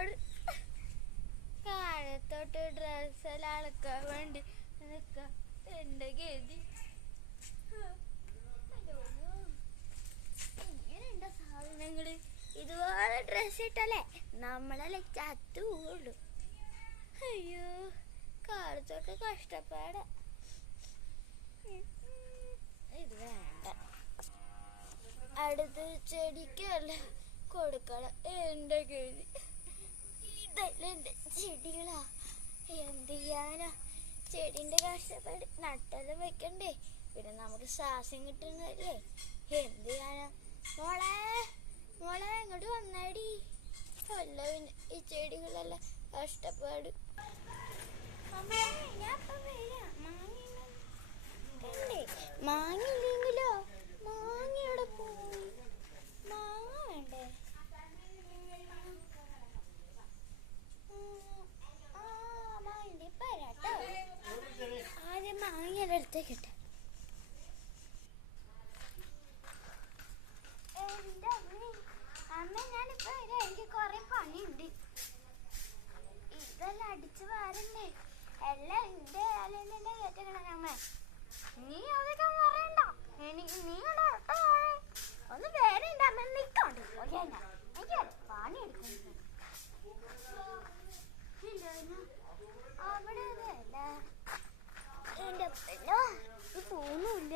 കഷ്ടപ്പാട്. കാലത്തോട്ട് ഡ്രസ്സെല്ലാം അളക്കാൻ വേണ്ടി നിൽക്കാം. എന്റെ ഗതി ഇങ്ങനെയുണ്ടോ സാധനങ്ങള്? ഇതുപോലെ ഡ്രസ് ഇട്ടല്ലേ നമ്മളല്ലേ ചത്തു പോവുള്ളൂ. അയ്യോ, കാലത്തോട്ട് കഷ്ടപ്പാടാ. ഇത് വേണ്ട. അടുത്ത് ചെടിക്കല്ല കൊടുക്കണം. എന്റെ ഗതി ഇതല്ല എന്റെ ചെടികളാ. എന്ത് ചെയ്യാനാ? ചെടിന്റെ കഷ്ടപ്പാട്. നട്ടെല്ലാം വെക്കണ്ടേ, പിന്നെ നമുക്ക് ശ്വാസം കിട്ടുന്നല്ലേ. എന്ത് ചെയ്യാനാ? മോളെ മോളെ ഇങ്ങോട്ട് വന്നേടി. അല്ല പിന്നെ ഈ ചെടികളെല്ലാം കഷ്ടപ്പാട്. മാങ്ങില്ലെങ്കിലോ? മാങ്ങ ഇവിടെ പോയി. മാങ്ങ വേണ്ടേ? ആദ്യം മാങ്ങയുടെ അടുത്തേക്കിട്ടെ. അമ്മ ഞാനിപ്പോ വരാം, എനിക്ക് കൊറേ പണിയുണ്ട്. ഇതെല്ലാം അടിച്ചു വാരണ്ടേ? എല്ലാം എന്റെ അല്ലെന്നെ കേട്ടേക്കണ അമ്മ. നീ അതൊക്കെ പറയണ്ട. എനിക്ക് നീ ഒന്ന് പേരുണ്ട് അമ്മ. നിക്കണ്ട് എനിക്ക് പണി എടുക്കുന്നു. അവിടെ അല്ല എന്റെ പോന്നില്ല.